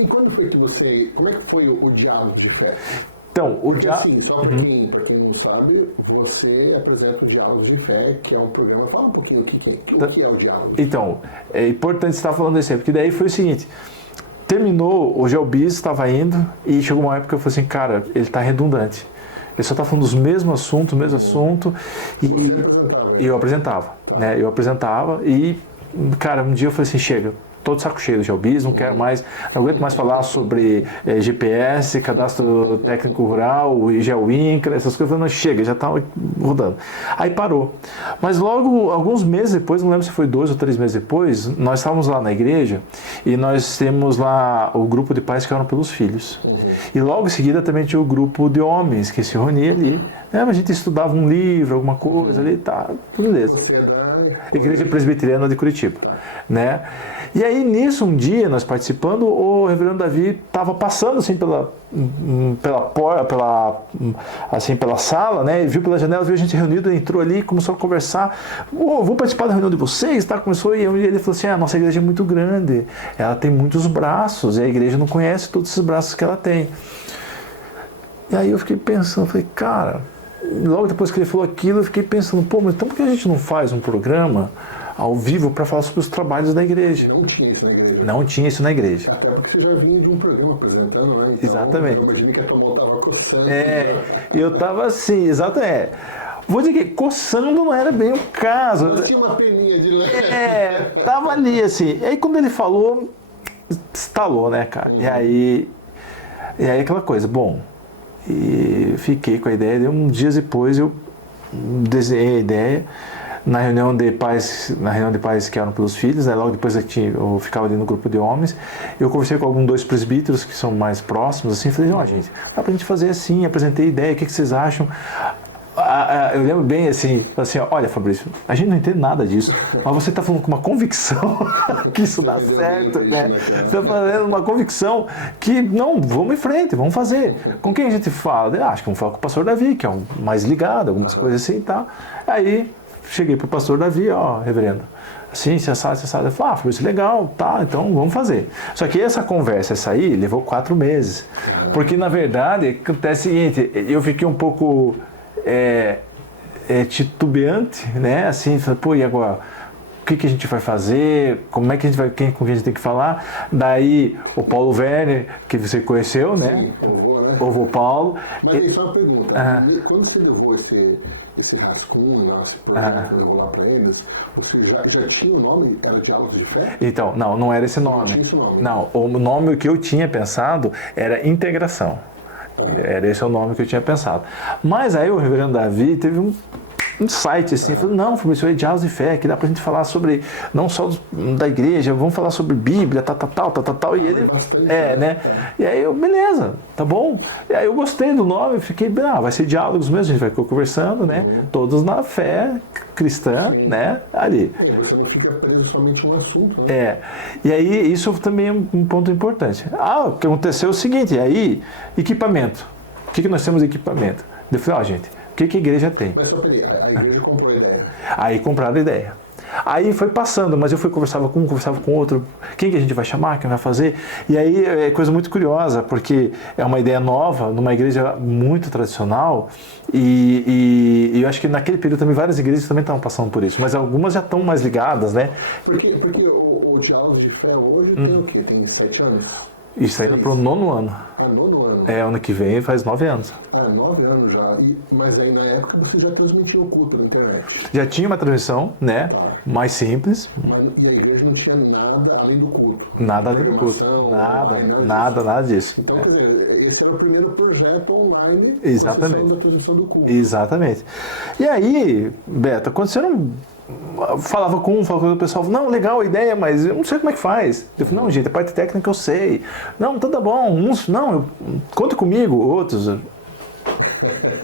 E quando foi que você... Como é que foi o diálogo de fé? Então, Assim, só para quem não sabe, você apresenta o Diálogos de Fé, que é um programa... Fala um pouquinho o que é o diálogo. Então, é importante você estar falando isso aí, porque daí foi o seguinte... Terminou, o GeoBiz estava indo e chegou uma época que eu falei assim, cara, ele está redundante. Ele só está falando dos mesmos assuntos, o mesmo assunto. E eu apresentava, né? Eu apresentava e, cara, um dia eu falei assim, chega, tô de saco cheio do GeoBiz, não quero mais, não aguento mais falar sobre GPS, cadastro técnico rural, GeoIncra, essas coisas. Não, chega, já estava rodando. Aí parou. Mas logo, alguns meses depois, não lembro se foi 2 ou 3 meses depois, nós estávamos lá na igreja e nós temos lá o grupo de pais que oram pelos filhos. E logo em seguida também tinha o grupo de homens que se reunia ali. Né? A gente estudava um livro, alguma coisa ali, tá, tudo beleza. Você é da... Igreja Presbiteriana de Curitiba. Né? E aí, nisso, um dia, nós participando, o reverendo Davi estava passando assim pela sala, né? Ele viu pela janela, viu a gente reunido, entrou ali, começou a conversar. Vou participar da reunião de vocês, tá? Começou, e ele falou assim, a nossa igreja é muito grande, ela tem muitos braços, e a igreja não conhece todos esses braços que ela tem. E aí eu fiquei pensando, falei, cara, logo depois que ele falou aquilo, eu fiquei pensando, pô, mas então por que a gente não faz um programa ao vivo para falar sobre os trabalhos da igreja? Não tinha isso na igreja. Não tinha isso na igreja. Até porque você já vinha de um programa apresentando, né? Então, exatamente. Eu imagino que a tua mão estava coçando. E eu estava assim, exatamente. Vou dizer que coçando não era bem o caso. Mas tinha uma peninha de leve. Tava ali assim. E aí quando ele falou, estalou, né, cara? E aí aquela coisa, bom, e fiquei com a ideia, uns dias depois eu desenhei a ideia. Na reunião de pais que eram pelos filhos, né, logo depois eu ficava ali no grupo de homens, eu conversei com alguns 2 presbíteros que são mais próximos, assim, falei, gente, dá pra gente fazer assim, apresentei a ideia, o que vocês acham? Eu lembro bem assim, olha, Fabrício, a gente não entende nada disso, mas você está falando com uma convicção que isso dá certo, né? Você está falando uma convicção que, não, vamos em frente, vamos fazer. Com quem a gente fala? Acho que vamos falar com o pastor Davi, que é o mais ligado, algumas coisas assim e tal. Aí, cheguei para o pastor Davi, reverendo, assim, se assado. Ele falou, Fabrício, legal, tá, então vamos fazer. Só que essa conversa, essa aí, levou 4 meses. Porque, na verdade, acontece o seguinte, eu fiquei um pouco titubeante, né, assim, pô, e agora? O que a gente vai fazer? Como é que a gente vai, com quem a gente tem que falar? Daí, o Paulo Werner, que você conheceu, né? Sim, né? O vô Paulo. Mas aí, só uma pergunta, quando você levou esse rascunho, esse projeto que levou lá para eles, você já tinha o nome, era Diálogos de Fé? Então, não era esse nome. Não tinha esse nome. Não, o nome que eu tinha pensado era Integração. Era esse o nome que eu tinha pensado. Mas aí o reverendo Davi teve um site assim, falou, não, Fabrício, é Diálogos de Fé, que dá pra gente falar sobre, não só da igreja, vamos falar sobre Bíblia, tal, e ele, né, e aí eu, beleza, tá bom, e aí eu gostei do nome, fiquei, vai ser Diálogos mesmo, a gente vai conversando, né, todos na fé cristã, né, ali. Você não fica preso somente no assunto, né? E aí isso também é um ponto importante. O que aconteceu é o seguinte, aí, equipamento, o que nós temos de equipamento? Eu falei, gente, o que a igreja tem? Mas só peraí, a igreja comprou a ideia. Aí compraram a ideia. Aí foi passando, mas eu conversava com um, conversava com outro, quem que a gente vai chamar, quem vai fazer? E aí é coisa muito curiosa, porque é uma ideia nova, numa igreja muito tradicional, e eu acho que naquele período também várias igrejas também estavam passando por isso, mas algumas já estão mais ligadas, né? Porque o Diálogos de Fé hoje tem o quê? Tem 7 anos? Isso ainda para o 9º ano. 9º ano? Ano que vem faz 9 anos. 9 anos já. Mas aí na época você já transmitiu o culto na internet. Já tinha uma transmissão, né? Mais simples. E a igreja não tinha nada além do culto? Nada além do culto. Nada disso. Então, quer dizer, esse era o primeiro projeto online Exatamente. da transmissão do culto. Exatamente. E aí, Beto, aconteceram... Falava com o pessoal, não, legal a ideia, mas eu não sei como é que faz. Eu falei, não, gente, a parte técnica eu sei. Não, tá bom. Uns, não, conta comigo. Outros,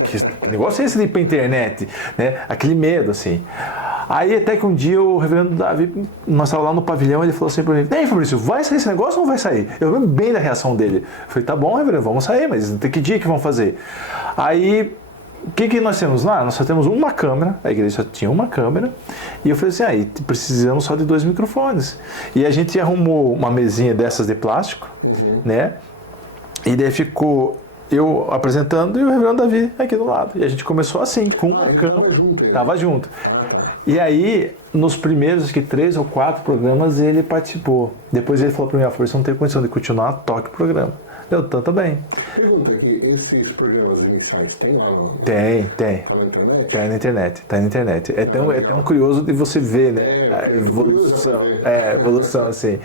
que negócio é esse de ir pra internet? Né? Aquele medo, assim. Aí até que um dia o reverendo Davi, nós estávamos lá no pavilhão, ele falou assim pra mim, ei, Fabrício, vai sair esse negócio ou não vai sair? Eu lembro bem da reação dele. Eu falei, tá bom, reverendo, vamos sair, mas tem que dia que vão fazer? Aí... o que nós temos lá? Nós só temos uma câmera, a igreja só tinha uma câmera, e eu falei assim, aí precisamos só de 2 microfones. E a gente arrumou uma mesinha dessas de plástico, né? E daí ficou eu apresentando e o reverendo Davi aqui do lado. E a gente começou assim, com uma câmera. Tava junto. E aí, nos primeiros, acho que 3 ou 4 programas, ele participou. Depois ele falou para mim, você não tem condição de continuar, toque o programa. Eu, então tá bem. Pergunta aqui, esses programas iniciais tem lá no... Tem. Tá na internet? Tá na internet. É tão curioso de você ver, né? A evolução. Evolução, assim.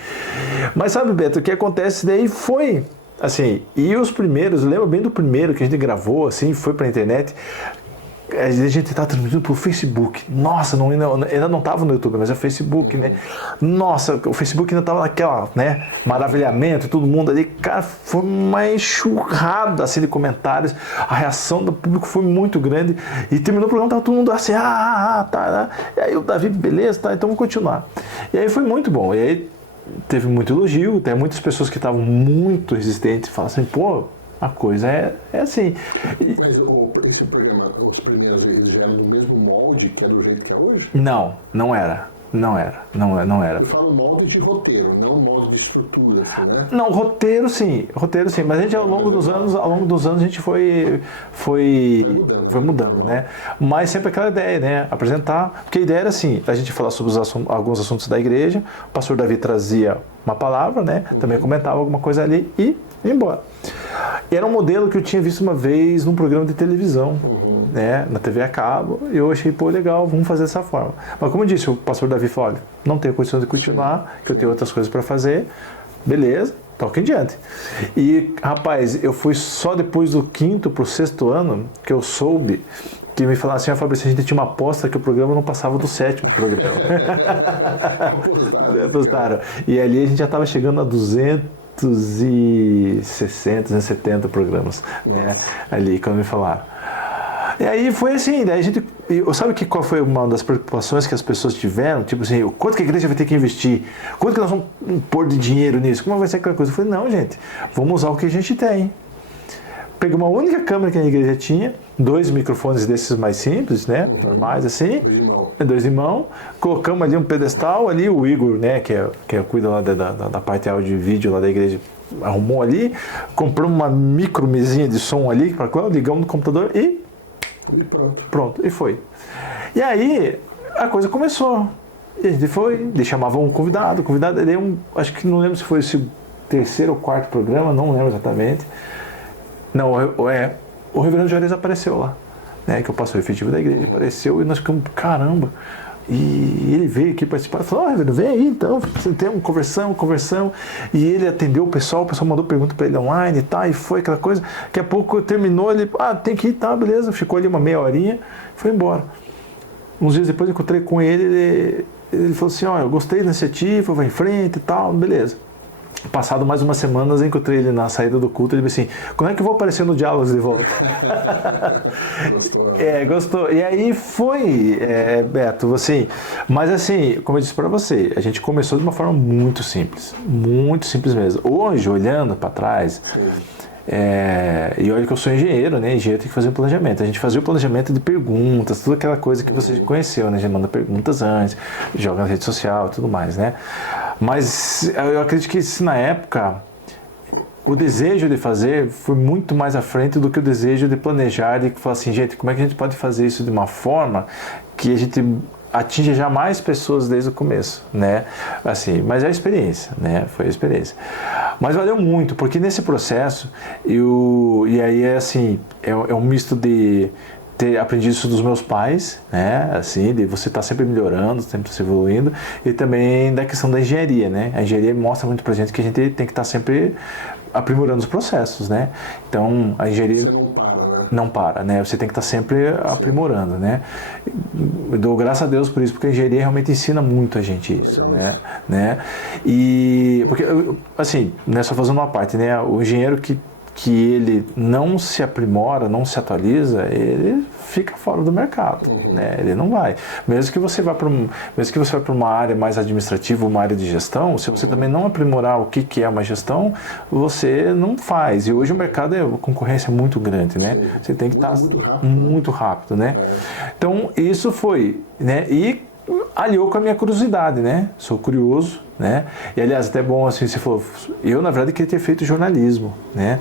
Mas sabe, Beto, o que acontece daí foi, assim, e os primeiros, eu lembro bem do primeiro que a gente gravou, assim, foi pra internet. A gente estava transmitindo pro Facebook. Nossa, ainda não estava no YouTube, mas é o Facebook, né? Nossa, o Facebook ainda estava naquela, né? Maravilhamento, todo mundo ali. Cara, foi uma enxurrada assim, de comentários. A reação do público foi muito grande. E terminou o programa, tava todo mundo assim, tá. E aí o Davi, beleza, tá, então vamos continuar. E aí foi muito bom. E aí teve muito elogio, tem muitas pessoas que estavam muito resistentes, falaram assim, pô, a coisa é assim. Mas esse programa, os primeiros eles já eram do mesmo molde que é do jeito que é hoje? Não era. Eu falo molde de roteiro, não molde de estrutura, assim, né? Não, roteiro sim, mas a gente ao longo dos anos a gente foi mudando, né? Mas sempre aquela ideia, né? Apresentar, porque a ideia era assim, a gente falar sobre alguns assuntos da igreja, o pastor Davi trazia uma palavra, né? Também comentava alguma coisa ali e ia embora. E era um modelo que eu tinha visto uma vez num programa de televisão, né, na TV a cabo, e eu achei, pô, legal, vamos fazer dessa forma. Mas como eu disse, o pastor Davi falou, olha, não tenho condições de continuar, que eu tenho outras coisas para fazer, beleza, toca em diante. E, rapaz, eu fui só depois do 5º pro 6º ano que eu soube que me falaram assim, Fabrício, a gente tinha uma aposta que o programa não passava do 7º programa. Apostaram. E ali a gente já estava chegando a 260, 270 programas, né? Ali, quando me falaram. E aí foi assim, daí a gente... Sabe qual foi uma das preocupações que as pessoas tiveram? Tipo assim, quanto que a igreja vai ter que investir? Quanto que nós vamos pôr de dinheiro nisso? Como vai ser aquela coisa? Eu falei, não, gente, vamos usar o que a gente tem. Peguei uma única câmera que a igreja tinha, 2 microfones desses mais simples, né? Normais assim, 2 em mão. Colocamos ali um pedestal, ali o Igor, né? Que cuida lá da parte áudio e vídeo lá da igreja, arrumou ali. Compramos uma micro mesinha de som ali, para ligamos no computador e pronto, e foi. E aí a coisa começou. E a gente foi, chamava um convidado, ele acho que não lembro se foi esse 3º ou 4º programa, não lembro exatamente. Não, o reverendo Juarez apareceu lá, né, que é o pastor efetivo da igreja, apareceu e nós ficamos, caramba, e ele veio aqui participar, falou, reverendo, vem aí então, conversamos, e ele atendeu o pessoal mandou pergunta para ele online e tal, e foi aquela coisa, daqui a pouco terminou, ele, tem que ir, tá, beleza, ficou ali uma meia horinha, foi embora. Uns dias depois eu encontrei com ele falou assim, eu gostei da iniciativa, vai em frente e tal, beleza. Passado mais umas semanas, eu encontrei ele na saída do culto, ele disse assim, quando é que eu vou aparecer no Diálogos de volta? Gostou. E aí foi, Beto, assim, mas assim, como eu disse para você, a gente começou de uma forma muito simples mesmo. Hoje, olhando para trás, e olha que eu sou engenheiro, né? Engenheiro tem que fazer um planejamento. A gente fazia o planejamento de perguntas, toda aquela coisa que você conheceu, né? A gente manda perguntas antes, joga na rede social e tudo mais, né? Mas eu acredito que se na época o desejo de fazer foi muito mais à frente do que o desejo de planejar, de falar assim, gente, como é que a gente pode fazer isso de uma forma que a gente atinja já mais pessoas desde o começo, né? Assim, mas é a experiência, né? Foi a experiência. Mas valeu muito, porque nesse processo, e aí é assim, é um misto de ter aprendido isso dos meus pais, né? Assim, de você estar sempre melhorando, sempre se evoluindo, e também da questão da engenharia, né? A engenharia mostra muito pra gente que a gente tem que estar sempre aprimorando os processos, né? Então, a engenharia... Você não para, né? Não para, né? Você tem que estar sempre aprimorando, né? Eu dou graças a Deus por isso, porque a engenharia realmente ensina muito a gente isso, né? E, porque, assim, né, só fazendo uma parte, né? O engenheiro que que ele não se aprimora, não se atualiza, ele fica fora do mercado, né? Ele não vai. Mesmo que você vá para uma área mais administrativa, uma área de gestão, se você também não aprimorar o que é uma gestão, você não faz. E hoje o mercado é uma concorrência muito grande, né? Você tem que estar muito rápido, né? Então isso foi, né? E aliou com a minha curiosidade, né? Sou curioso, né? E aliás, até bom assim, você falou, eu na verdade queria ter feito jornalismo, né?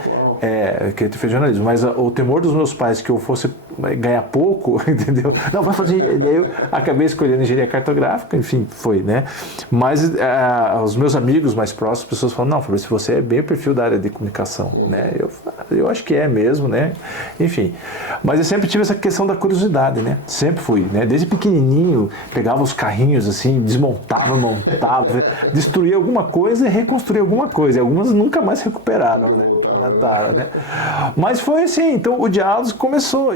Eu queria ter feito jornalismo, mas o temor dos meus pais que eu fosse ganhar pouco, entendeu? Não, vai fazer. Eu acabei escolhendo engenharia cartográfica, enfim, foi, né? Mas os meus amigos mais próximos, as pessoas falam, não, Fabrício, você é bem o perfil da área de comunicação, né? Eu acho que é mesmo, né? Enfim, mas eu sempre tive essa questão da curiosidade, né? Sempre fui, né? Desde pequenininho, pegava os carrinhos assim, desmontava, montava, destruía alguma coisa e reconstruía alguma coisa. E algumas nunca mais recuperaram, né? Né? Mas foi assim, então o Diálogos começou.